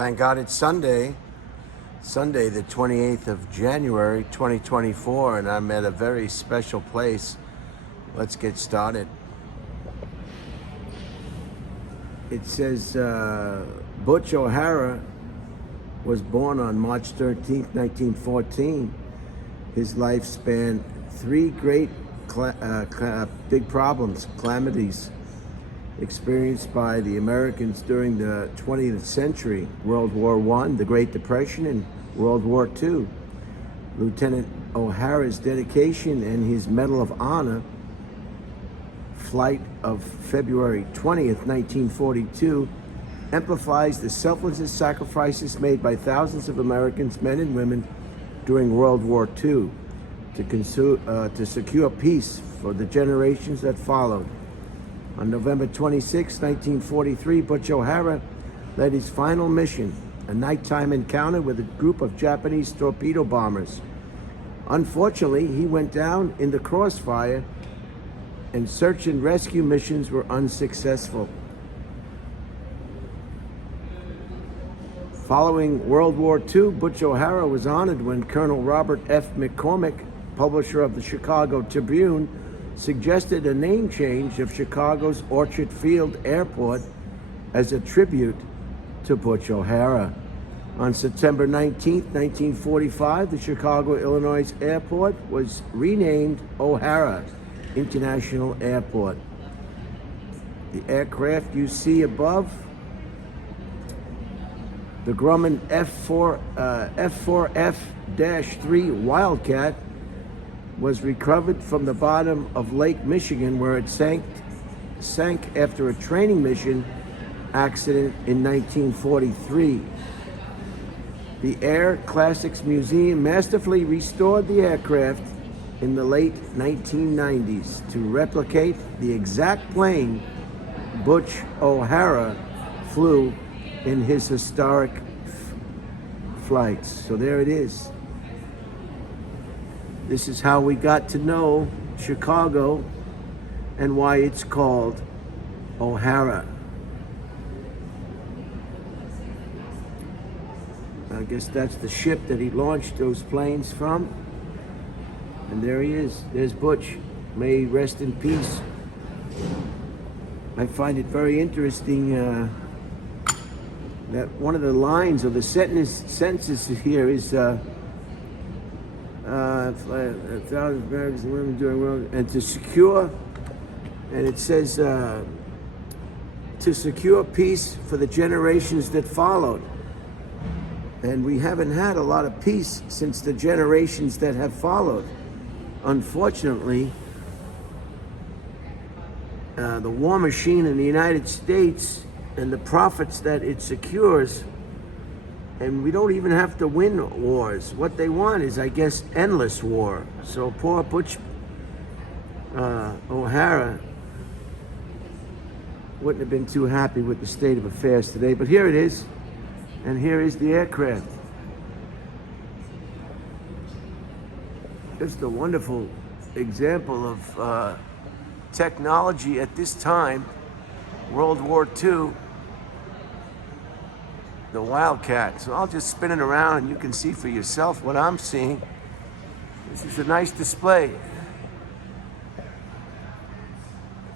Thank God it's Sunday, the 28th of January, 2024, and I'm at a very special place. Let's get started. It says Butch O'Hare was born on March 13th, 1914. His life spanned three great big problems, calamities, experienced by the Americans during the 20th century: World War I, the Great Depression, and World War II. Lieutenant O'Hara's dedication and his Medal of Honor flight of February 20th, 1942, amplifies the selfless sacrifices made by thousands of Americans, men and women, during World War II to secure peace for the generations that followed. On November 26, 1943, Butch O'Hare led his final mission, a nighttime encounter with a group of Japanese torpedo bombers. Unfortunately, he went down in the crossfire, and search and rescue missions were unsuccessful. Following World War II, Butch O'Hare was honored when Colonel Robert F. McCormick, publisher of the Chicago Tribune, suggested a name change of Chicago's Orchard Field Airport as a tribute to Butch O'Hare. On September 19, 1945, the Chicago, Illinois airport was renamed O'Hare International Airport. The aircraft you see above, the Grumman F4F-3 Wildcat, was recovered from the bottom of Lake Michigan, where it sank after a training mission accident in 1943. The Air Classics Museum masterfully restored the aircraft in the late 1990s to replicate the exact plane Butch O'Hare flew in his historic flights. So there it is. This is how we got to know Chicago and why it's called O'Hare. I guess that's the ship that he launched those planes from. And there he is. There's Butch. May he rest in peace. I find it very interesting that one of the lines or the sentences here is 1,000 Americans and women during world, and to secure, and it says to secure peace for the generations that followed. And we haven't had a lot of peace since the generations that have followed. Unfortunately, the war machine in the United States and the profits that it secures, and we don't even have to win wars. What they want is, I guess, endless war. So poor Butch O'Hare wouldn't have been too happy with the state of affairs today. But here it is, and here is the aircraft. Just a wonderful example of technology at this time, World War II, the Wildcat. So I'll just spin it around and you can see for yourself what I'm seeing. This is a nice display.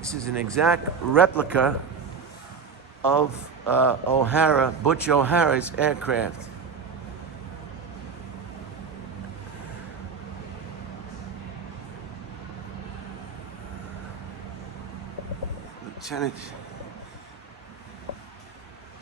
This is an exact replica of Butch O'Hare's aircraft. Lieutenant.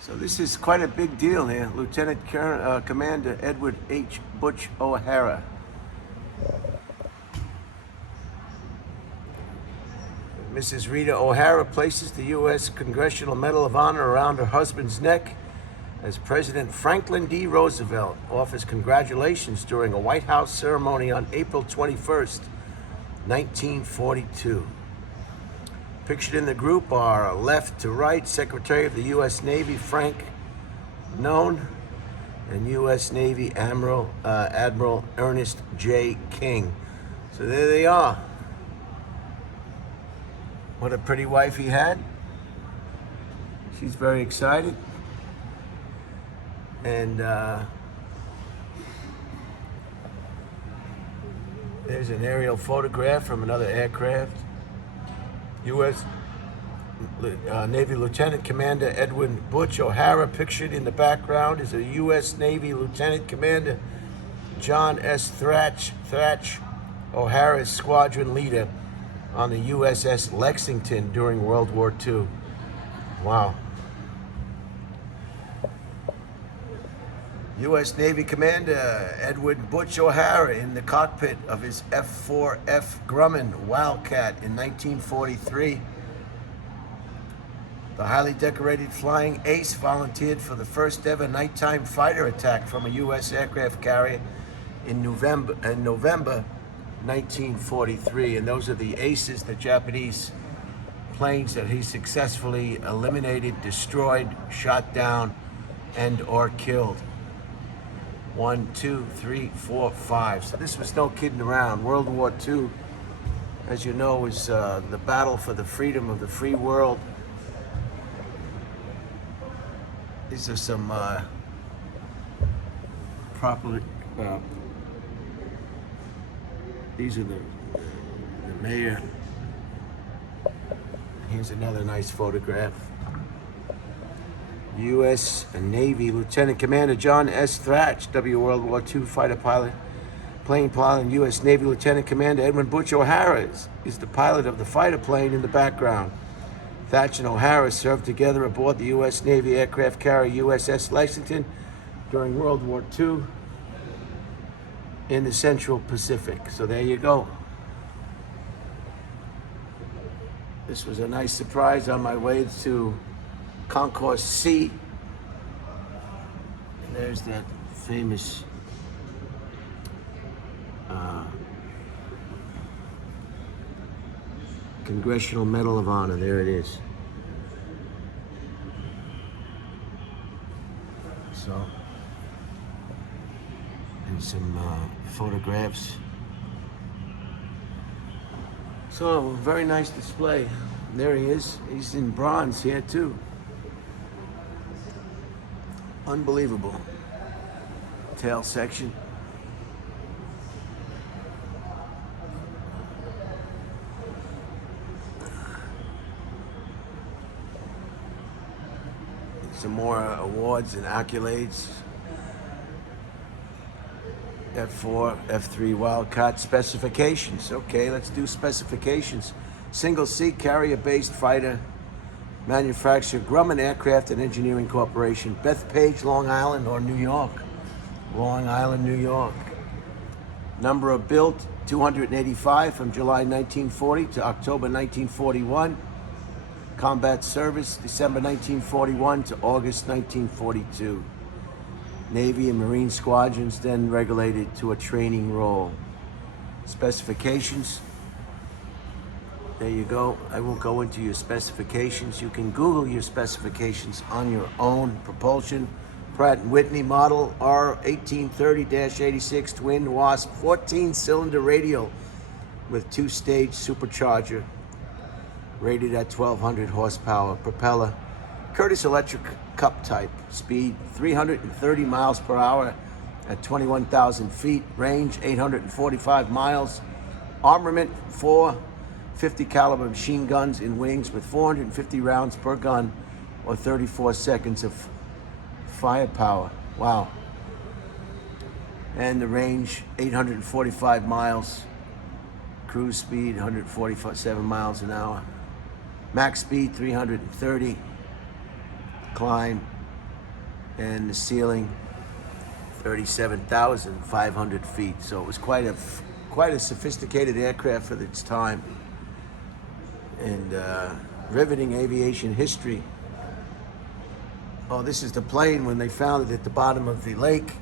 So this is quite a big deal here. Lieutenant Commander Edward H. Butch O'Hare. Mrs. Rita O'Hara places the U.S. Congressional Medal of Honor around her husband's neck as President Franklin D. Roosevelt offers congratulations during a White House ceremony on April 21st, 1942. Pictured in the group are left to right Secretary of the U.S. Navy Frank Noon and U.S. Navy Admiral Ernest J. King. So there they are. What a pretty wife he had. She's very excited. And there's an aerial photograph from another aircraft. U.S. Navy Lieutenant Commander Edwin Butch O'Hare. Pictured in the background is a U.S. Navy Lieutenant Commander John S. Thratch O'Hara's squadron leader on the USS Lexington during World War II. Wow. U.S. Navy Commander Edwin Butch O'Hare in the cockpit of his F-4F Grumman Wildcat in 1943. The highly decorated flying ace volunteered for the first ever nighttime fighter attack from a U.S. aircraft carrier in November 1943. And those are the aces, the Japanese planes that he successfully eliminated, destroyed, shot down, and or killed. 1, 2, 3, 4, 5. So this was no kidding around. World War II, as you know, was the battle for the freedom of the free world. These are some these are the mayor. Here's another nice photograph. U.S. Navy Lieutenant Commander John S. Thratch, World War II fighter pilot, plane pilot, and U.S. Navy Lieutenant Commander Edwin Butch O'Hare is the pilot of the fighter plane in the background. Thratch and O'Hare served together aboard the U.S. Navy aircraft carrier USS Lexington during World War II in the Central Pacific. So there you go. This was a nice surprise on my way to Concourse C. And there's that famous Congressional Medal of Honor. There it is. So, and some photographs. So, very nice display. There he is. He's in bronze here too. Unbelievable. Tail section. Some more awards and accolades. F4, F3 Wildcat specifications. Okay, let's do specifications. Single seat carrier-based fighter, manufacturer Grumman Aircraft and Engineering Corporation, Bethpage, Long Island, or New York. Long Island, New York. Number of built, 285 from July 1940 to October 1941. Combat service, December 1941 to August 1942. Navy and Marine squadrons then regulated to a training role. Specifications. There you go. I won't go into your specifications. You can Google your specifications on your own. Propulsion, Pratt & Whitney model R1830-86 twin WASP 14-cylinder radial with 2-stage supercharger, rated at 1,200 horsepower. Propeller, Curtiss Electric Cup type. Speed 330 miles per hour at 21,000 feet. Range 845 miles. Armament 4 50 caliber machine guns in wings with 450 rounds per gun, or 34 seconds of firepower. Wow. And the range 845 miles. Cruise speed 147 miles an hour. Max speed 330. Climb, and the ceiling 37,500 feet. So it was quite a sophisticated aircraft for its time, and riveting aviation history. Oh, this is the plane when they found it at the bottom of the lake,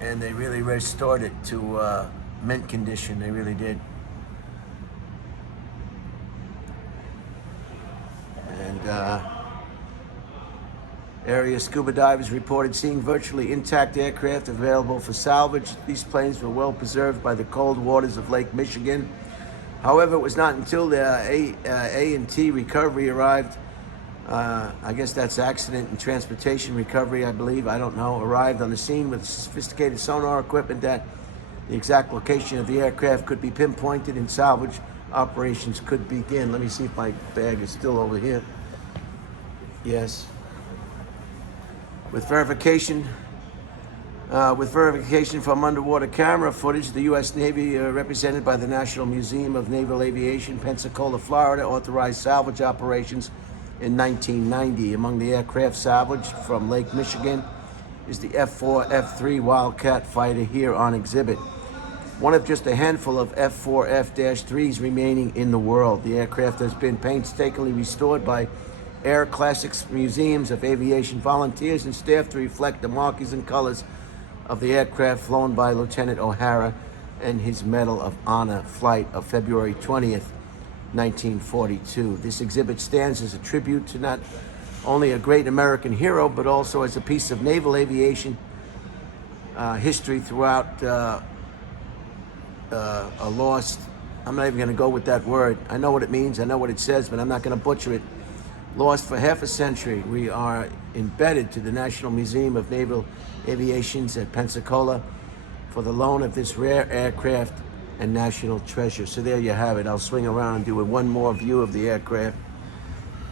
and they really restored it to mint condition. They really did. And area scuba divers reported seeing virtually intact aircraft available for salvage. These planes were well preserved by the cold waters of Lake Michigan. However, it was not until the A&T recovery arrived I guess that's accident and transportation recovery, I believe. I don't know. Arrived on the scene with sophisticated sonar equipment that the exact location of the aircraft could be pinpointed and salvage operations could begin. Let me see if my bag is still over here. Yes. With verification from underwater camera footage, the U.S. Navy, represented by the National Museum of Naval Aviation, Pensacola, Florida, authorized salvage operations in 1990. Among the aircraft salvaged from Lake Michigan is the F-4, F-3 Wildcat fighter here on exhibit. One of just a handful of F-4, F-3s remaining in the world. The aircraft has been painstakingly restored by Air Classics Museums of Aviation volunteers and staff to reflect the markings and colors of the aircraft flown by Lieutenant O'Hara and his Medal of Honor flight of February 20th, 1942. This exhibit stands as a tribute to not only a great American hero, but also as a piece of naval aviation history throughout a lost, I'm not even going to go with that word. I know what it means, I know what it says, but I'm not going to butcher it. Lost for half a century. We are indebted to the National Museum of Naval Aviation's at Pensacola for the loan of this rare aircraft and national treasure. So there you have it. I'll swing around and do one more view of the aircraft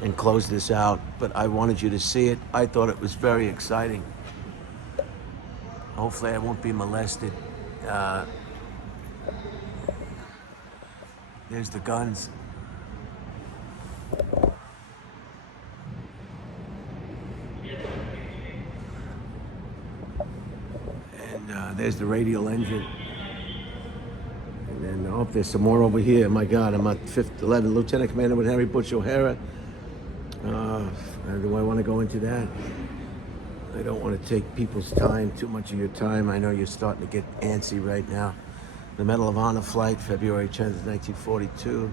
and close this out. But I wanted you to see it. I thought it was very exciting. Hopefully I won't be molested. There's the guns. And there's the radial engine. And then, oh, there's some more over here. My God, I'm at 5th, 11th Lieutenant Commander with Henry Butch O'Hare. Do I want to go into that? I don't want to take people's time, too much of your time. I know you're starting to get antsy right now. The Medal of Honor flight, February 10th, 1942.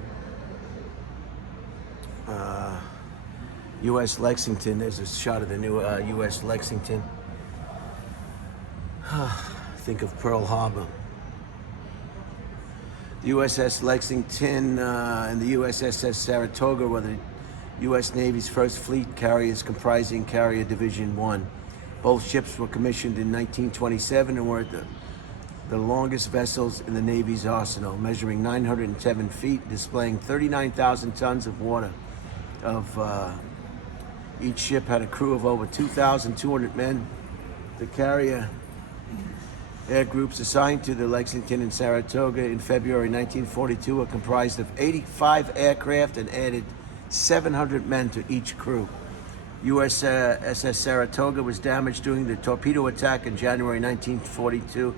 U.S. Lexington. There's a shot of the new U.S. Lexington. Think of Pearl Harbor. The USS Lexington and the USS Saratoga were the U.S. Navy's first fleet carriers comprising Carrier Division 1. Both ships were commissioned in 1927 and were the longest vessels in the Navy's arsenal, measuring 907 feet, displaying 39,000 tons of water. Each ship had a crew of over 2,200 men. The carrier air groups assigned to the Lexington and Saratoga in February 1942 were comprised of 85 aircraft and added 700 men to each crew. USS Saratoga was damaged during the torpedo attack in January 1942,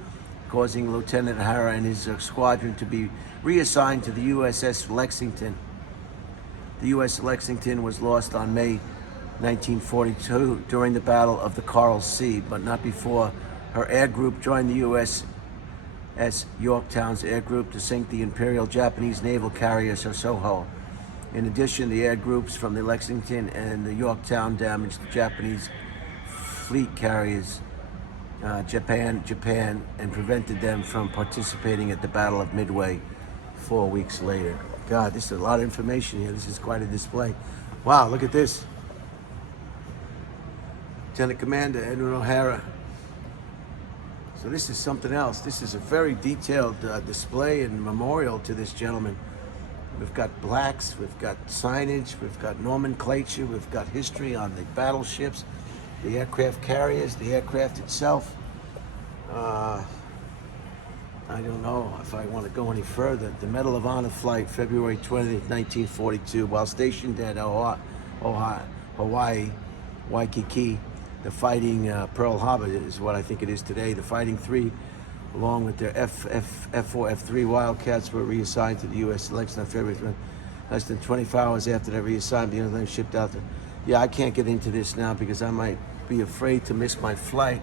causing Lieutenant O'Hara and his squadron to be reassigned to the USS Lexington. The USS Lexington was lost on May 1942 during the Battle of the Coral Sea, but not before her air group joined the USS Yorktown's air group to sink the Imperial Japanese naval carrier Sassoho. In addition, the air groups from the Lexington and the Yorktown damaged the Japanese fleet carriers Japan, and prevented them from participating at the Battle of Midway 4 weeks later. God, this is a lot of information here. This is quite a display. Wow, look at this. Lieutenant Commander Edwin O'Hara. So this is something else. This is a very detailed display and memorial to this gentleman. We've got plaques, we've got signage, we've got nomenclature, we've got history on the battleships, the aircraft carriers, the aircraft itself. I don't know if I want to go any further. The Medal of Honor flight, February 20th, 1942, while stationed at Hawaii, Waikiki, the Fighting Pearl Harbor is what I think it is today. The Fighting Three, along with their F-4, F-3 Wildcats, were reassigned to the U.S. Lexington on February less than 24 hours after their reassignment. The other shipped out there. Yeah, I can't get into this now because I might be afraid to miss my flight.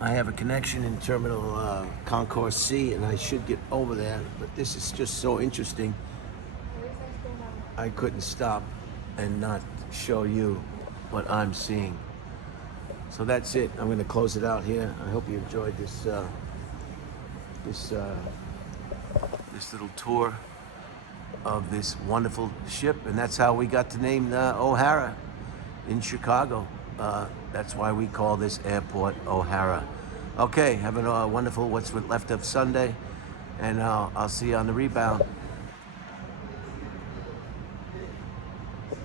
I have a connection in Terminal Concourse C, and I should get over there, but this is just so interesting. I couldn't stop and not show you what I'm seeing. So that's it. I'm going to close it out here. I hope you enjoyed this this little tour of this wonderful ship, and that's how we got to name O'Hara in Chicago. That's why we call this airport O'Hara. Okay, have a wonderful what's left of Sunday, and I'll see you on the rebound.